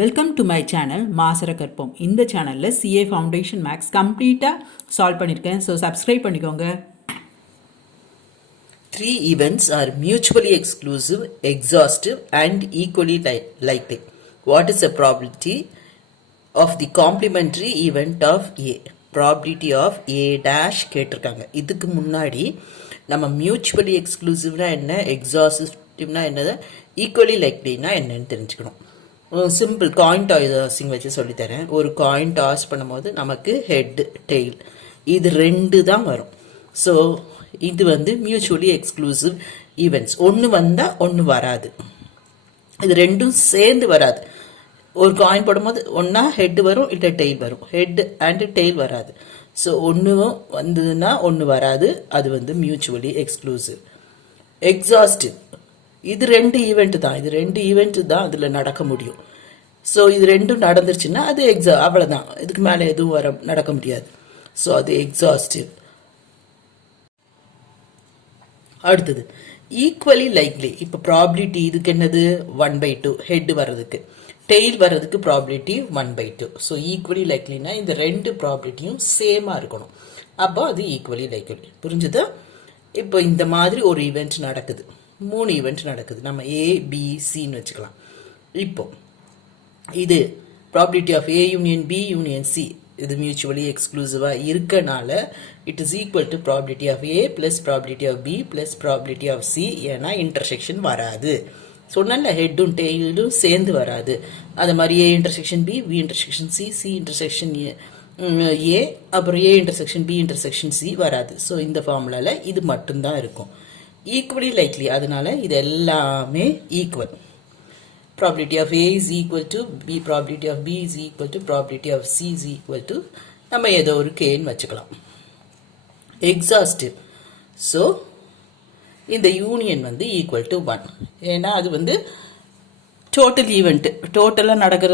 Welcome to my channel மாசரகற்போம். இந்த சேனலில் சிஏ ஃபவுண்டேஷன் மேக்ஸ் கம்ப்ளீட்டாக சால்வ் பண்ணியிருக்கேன். ஸோ சப்ஸ்கிரைப் பண்ணிக்கோங்க. 3 events are mutually exclusive, exhaustive and equally likely. What is the probability of the complementary event of A? Probability of A dash கேட்டிருக்காங்க. இதுக்கு முன்னாடி நம்ம மியூச்சுவலி எக்ஸ்க்ளூசிவ்னா என்ன, எக்ஸாஸ்டிவ்னா என்னது, ஈக்குவலி லைக்லினா என்னன்னு தெரிஞ்சுக்கணும். சிம்பிள் காயின் டாஸிங் வச்சு சொல்லித்தரேன். ஒரு காயின் டாஸ் பண்ணும்போது நமக்கு ஹெட் டெய்ல் இது ரெண்டு தான் வரும். ஸோ இது மியூச்சுவலி எக்ஸ்க்ளூசிவ் ஈவெண்ட்ஸ். ஒன்று வந்தால் ஒன்று வராது, இது ரெண்டும் சேர்ந்து வராது. ஒரு காயின் போடும்போது ஒன்றா ஹெட் வரும், இல்லை டெய்ல் வரும். ஹெட் அண்ட் டெய்ல் வராது. ஸோ ஒன்று வந்ததுன்னா ஒன்று வராது, அது மியூச்சுவலி எக்ஸ்க்ளூசிவ். எக்ஸாஸ்டிவ் இது ரெண்டு ஈவெண்ட் தான், இது ரெண்டு ஈவெண்ட் தான் அதில் நடக்க முடியும். ஸோ இது ரெண்டும் நடந்துருச்சுன்னா அது அவ்வளோதான், இதுக்கு மேலே எதுவும் நடக்க முடியாது. ஸோ அது எக்ஸாஸ்டிவ். அடுத்தது ஈக்குவலி லைக்லி. இப்போ ப்ராபிலிட்டி இதுக்கு என்னது 1/2 ஹெட் வர்றதுக்கு, டெய்ல் வர்றதுக்கு ப்ராபிலிட்டி 1/2. ஸோ ஈக்குவலி லைக்லினா இந்த ரெண்டு ப்ராபிலிட்டியும் சேமாக இருக்கணும். அப்போ அது ஈக்குவலி லைக்லி. புரிஞ்சுதா? இப்போ இந்த மாதிரி ஒரு ஈவெண்ட் நடக்குது, 3 ஈவெண்ட் நடக்குது. நம்ம ஏபிசின்னு வச்சுக்கலாம். இப்போ இது probability of A union B union C இது மியூச்சுவலி எக்ஸ்க்ளூசிவாக இருக்கனால it is equal to probability of A plus probability of B plus probability of C. ஏன்னா இன்டர்செக்ஷன் வராது. சொன்ன ஹெட்டும் டெய்லும் சேர்ந்து வராது. அது மாதிரி A intersection B, B intersection C, C intersection A, அப்புறம் A intersection B intersection C வராது. ஸோ இந்த ஃபார்முலாவில் இது மட்டும்தான் இருக்கும். ஈக்குவலி லைக்லி, அதனால இது எல்லாமே equal. Probability of A is equal to B, probability of B is equal to probability of C is equal to நம்ம ஏதோ ஒரு கேன்னு வச்சுக்கலாம். எக்ஸாஸ்டிவ். ஸோ இந்த யூனியன் ஈக்குவல் டு 1. ஏன்னா அது டோட்டல் ஈவெண்ட், டோட்டலாக நடக்கிற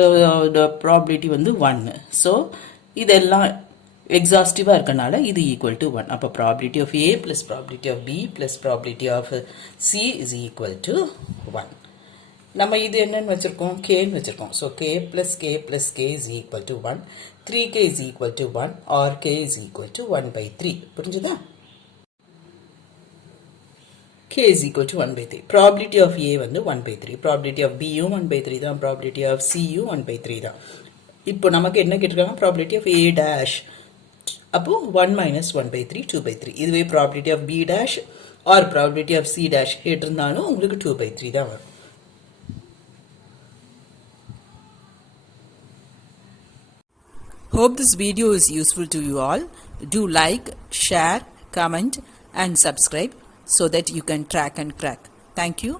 ப்ராபிலிட்டி 1. ஸோ இதெல்லாம் எக்ஸாஸ்டிவாக இருக்கனால இது ஈக்குவல் டு 1. அப்போ probability of A plus probability of B plus probability of C is equal to 1. நம்ம இது என்னன்னு வச்சிருக்கோம், கேன்னு வச்சிருக்கோம். So k plus k plus k is equal to 1. 3k is equal to 1 or k is equal to 1/3. புரிஞ்சுதா? k is equal to 1/3. Probability of A 1/3, probability of பியும் 1/3 தான், probability of சியும் 1/3 தான். இப்போ நமக்கு என்ன கேட்டிருக்காங்க, ப்ராபிலிட்டி ஆஃப் ஏ டேஷ். அப்போ 1 - 1/3 2/3. இதுவே probability of B dash or probability of C dash கேட்டிருந்தாலும் உங்களுக்கு 2/3 தான் வரும். Hope this video is useful to you all. Do like, share, comment and subscribe so that you can track and crack. Thank you.